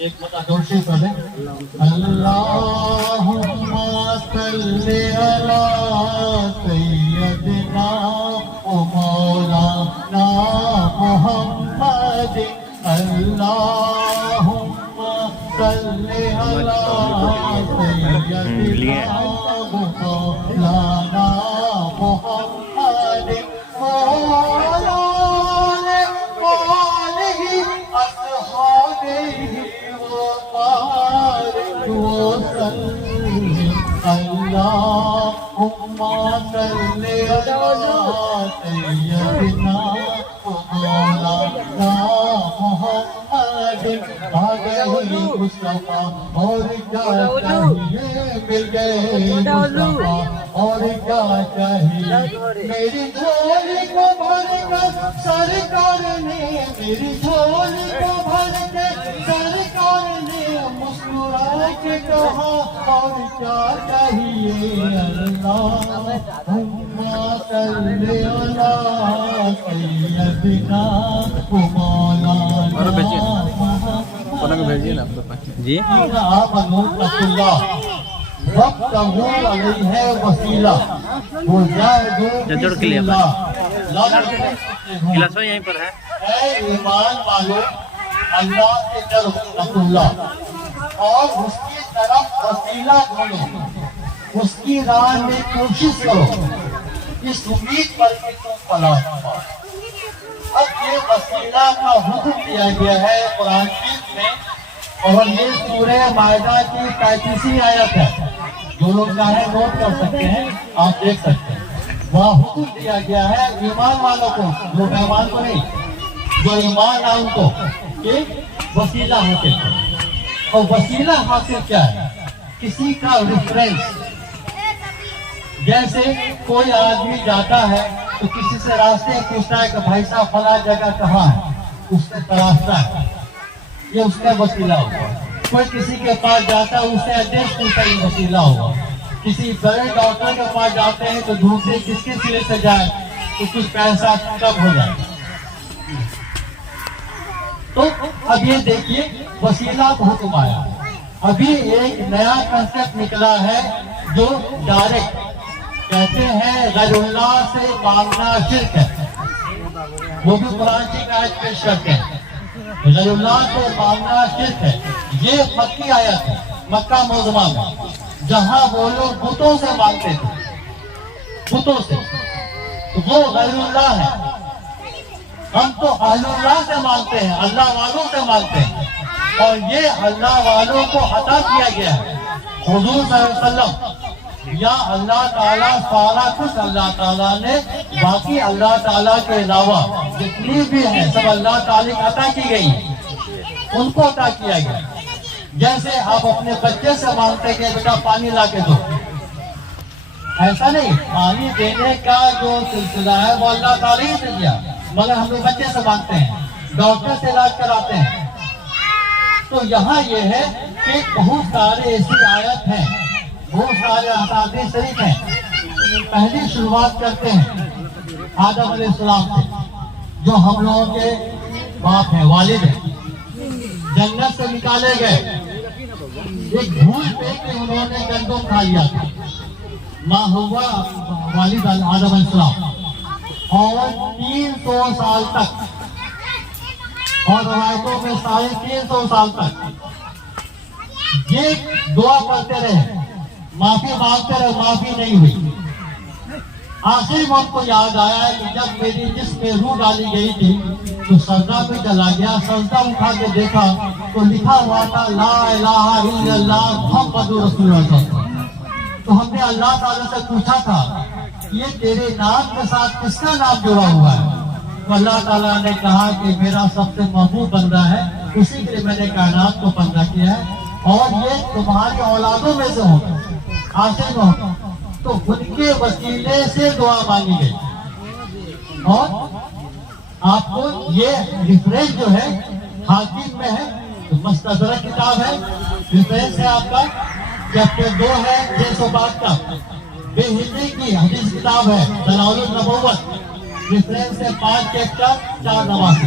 ایک متعدوشی پڑھیں اللہم صلی علی سیدنا و مولانا محمد اللہم صلی علی سیدنا و مولانا محمد اللهم صل على سيدنا ومولانا محمد هذا المصطفى اور کیا چاہیے مل گئے مصطفیٰ اور کیا چاہیے میری جھولی کو بھر کر سرکار نے میری جھولی کو بھر کے سرکار نے مسکرا کے کہا اور کیا چاہیے اللہم صلی علی سیدنا و مولانا جی آمنوا اتقوا اللہ وابتغوا علیہ وسیلہ جڑ کے لیے کلاسوں یہیں پر ہے اے ایمان والو اللہ کے طرف اللہ اور اس کی طرف وسیلہ ڈھونڈو اس کی راہ میں کوشش کرو اس امید پر کہ تم فلاح پاؤ اب یہ وسیلہ کا حکم دیا گیا ہے قرآن شریف میں اور یہ سورہ مائدہ کی 35ویں آیت ہے جو لوگ چاہیں نوٹ کر سکتے ہیں آپ دیکھ سکتے ہیں وہاں حکم دیا گیا ہے ایمان والوں کو جو مہمان کو نہیں جو ایمان ہے ان کو کہ وسیلہ حاصل کرو اور وسیلہ حاصل کیا ہے کسی کا ریفرنس جیسے کوئی آدمی جاتا ہے تو کسی سے راستے پوچھتا ہے کہ بھائی صاحب فلاں جگہ کہاں ہے اس سے تلاشتا ہے یہ اس کا وسیلہ ہوگا کوئی کسی کے پاس جاتا ہے اس سے ایڈریس پوچھتا ہے یہ وسیلہ ہوگا کسی بڑے ڈاکٹر کے پاس جاتے ہیں تو ڈھونڈتے کس کے سرے سے جائے تو کچھ پیسہ کم ہو جائے تو اب یہ دیکھیے وسیلہ کو حکم آیا ابھی ایک نیا کنسپٹ نکلا ہے جو ڈائریکٹ کہتے ہیں غیر اللہ سے مانگنا شرک ہے وہ بھی قرآن کی آیت پیش کرتے ہیں غیر اللہ سے مانگنا شرک ہے یہ مکی آیت ہے مکہ معظمہ میں جہاں وہ لوگ بتوں سے مانگتے تھے بتوں سے وہ غیر اللہ ہے ہم تو اہل اللہ سے مانگتے ہیں اللہ والوں سے مانگتے ہیں اور یہ اللہ والوں کو عطا کیا گیا ہے حضور صلی اللہ علیہ وسلم یا اللہ تعالیٰ سارا کچھ اللہ تعالیٰ نے باقی اللہ تعالیٰ کے علاوہ جتنی بھی ہیں سب اللہ تعالیٰ کی عطا کی گئی ہیں ان کو عطا کیا گیا جیسے آپ اپنے بچے سے مانگتے کہ بیٹا پانی لا کے دو ایسا نہیں پانی دینے کا جو سلسلہ ہے وہ اللہ تعالیٰ ہی نے دیا مگر ہم لوگ بچے سے مانگتے ہیں ڈاکٹر سے علاج کراتے ہیں تو یہاں یہ ہے کہ بہت سارے ایسی آیت ہیں بہت سارے احادیث شریف ہیں پہلی شروعات کرتے ہیں آدم علیہ السلام سے جو ہم لوگوں کے باپ ہیں والد ہیں جنت سے نکالے گئے ایک بھول پہ کہ انہوں نے گندم کھا لیا تھا ماں ہوا والد آدم علیہ السلام اور 300 سال تک اور روایتوں میں 350 سال تک یہ دعا کرتے رہے معافی مانگتے رہے معافی نہیں ہوئی آخری وقت کو یاد آیا کہ جب میری جسم میں روح ڈالی گئی تھی تو سجدہ پہ چلا گیا سجدہ اٹھا کے دیکھا تو لکھا ہوا تھا لا الہ الا اللہ محمد رسول اللہ تو ہم نے اللہ تعالیٰ سے پوچھا تھا یہ تیرے نام کے ساتھ کس کا نام جڑا ہوا ہے تو اللہ تعالیٰ نے کہا کہ میرا سب سے محبوب بندہ ہے اسی کے لیے میں نے کائنات کو پیدا کیا ہے اور یہ تمہاری اولادوں میں سے ہوگا آخر میں ہوگا تو ان کے وسیلے سے دعا مانگی گئی اور آپ کو یہ ریفرنس جو ہے حاکم میں ہے مستدرک کتاب ہے ریفرنس ہے آپ کا چیپٹر 2 ہے 672 بے ہجری کی حدیث کتاب ہے دلائل النبوت ریفرنس ہے 5 چیپٹر 4 نواسی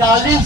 40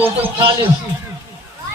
240,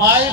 5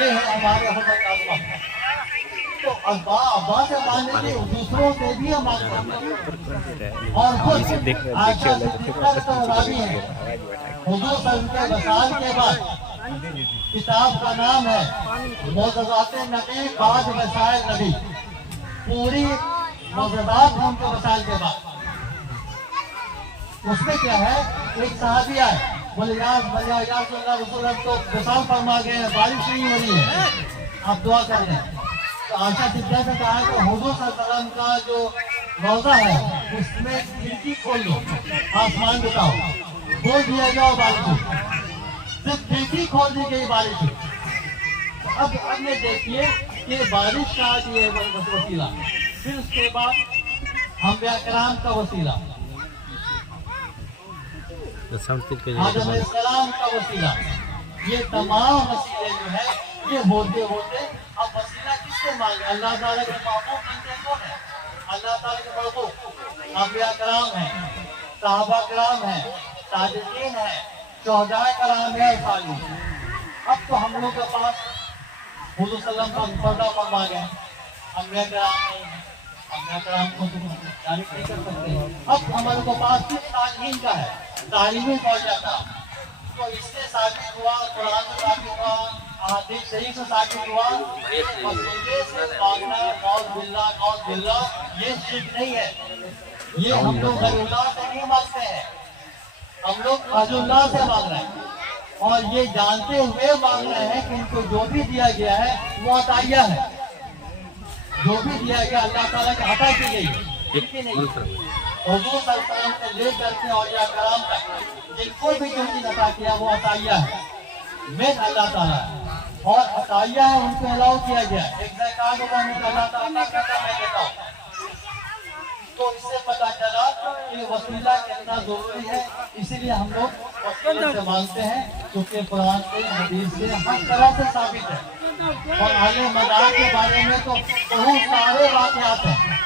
یہ ہے ہمارے حضرت ابا۔ تو ابا سے ماننے کی دوسروں سے بھی ہم مانگتے ہیں، اور خود عائشہ صدیقہ کا راوی ہے۔ حضور صلی اللہ علیہ وسلم کے وصال کے بعد کتاب کا نام ہے معجزات نبی بعد وسائل نبی، پوری معجزات ہیں ان کے وسائل کے بعد۔ اس میں کیا ہے، ایک صحابی آئے، بولے یا رسول اللہ تو وصال فرما گئے ہیں، بارش نہیں ہو رہی ہے، آپ دعا کر لیں۔ تو عائشہ صدیقہ سے کہا کہ حضور صلی اللہ علیہ وسلم کا جو روضہ ہے اس میں کھڑکی کھول دو، آسمان بتاؤ، کھول دیا جاؤ بارش، صرف کھڑکی کھول دی گئی بارش۔ اب یہ دیکھیے کہ بارش کا یہ وسیلہ، پھر اس کے بعد انبیاء کرام کا وسیلہ، آدم علیہ السلام کا وسیلہ، یہ تمام وسیلے جو ہے یہ ہوتے ہوتے اب وسیلہ کس سے مانگے؟ اللہ تعالیٰ کے محبوب بنتے کون ہیں؟ اللہ تعالیٰ کے محبوب انبیاء کرام ہیں، صحابہ کرام ہیں، صادقین ہیں، شہداء کرام ہیں، صالحین۔ اب تو ہم لوگ کے پاس حضور صلی اللہ علیہ وسلم کا پردہ فرما گئے، انبیاء کرام نہیں ہیں، انبیاء کرام کو تعریف نہیں کر سکتے۔ اب ہمارے کو پاس صرف صالحین کا ہے، تعلیمی پہنچا تھا، تو اس سے ثابت ہوا، قرآن سے ثابت ہوا، احادیث صحیح سے ثابت ہوا، وسیلے سے مانگنا نعوذ باللہ یہ شرک نہیں ہے۔ یہ ہم لوگ غیر اللہ سے نہیں مانگتے ہیں، ہم لوگ غیر اللہ سے مانگ رہے ہیں، اور یہ جانتے ہوئے مانگ رہے ہیں کہ ان کو جو بھی دیا گیا ہے وہ عطیہ ہے، جو بھی دیا گیا اللہ تعالیٰ کی عطا کی گئی ہے، حضور صلی اللہ علیہ وسلم سے لے کر کے اولیاء کرام تک جن کو بھی جو چیز عطا کیا وہ عطیہ ہے، من اللہ تعالیٰ ہے، اور عطیہ ہے ان کو الاؤ کیا گیا ہے۔ ایک زکات ہوگا میں اللہ تعالیٰ کہتا میں دیتا ہوں، تو اس سے پتہ چلا کہ وسیلہ کتنا ضروری ہے۔ اسی لیے ہم لوگ وسیلے سے مانگتے ہیں، کیونکہ قرآن سے حدیث سے ہر طرح سے ثابت ہے، اور اہل مدار کے بارے میں تو بہت سارے واقعات ہیں،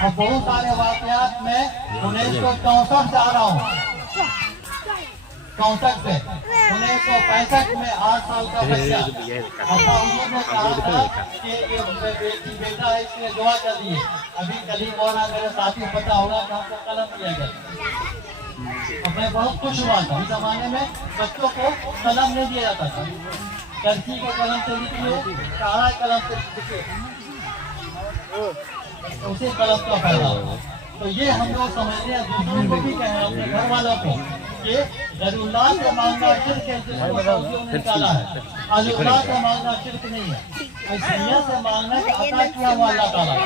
اور بہت سارے واقعات میں 1964 سے آ رہا ہوں، 64 سے 1965 میں 8 سال کا بچہ حضور نے کہا تھا کہ یہ بیٹا ہے، اس لیے دعا کر دیے۔ ابھی کلیم اور میرے ساتھی پتہ ہوگا کہ ہم کو قلم دیا گیا، اور میں بہت خوش ہوا تھا۔ اس زمانے میں بچوں کو قلم نہیں دیا جاتا تھا، کرسی کے قلم سے لکھیے، کاڑا قلم سے لکھیے، اسی قلم کا پھیلا۔ تو یہ ہم لوگ سمجھتے ہیں، دوسروں کو بھی کہیں اپنے گھر والوں کو کہ غیر اللہ سے مانگنا شرک ہے، جس کو سعودیوں نے نکالا ہے، اللہ سے مانگنا شرک نہیں ہے، ایسیت سے مانگنا کہ عطا کیا ہوا اللہ تعالیٰ۔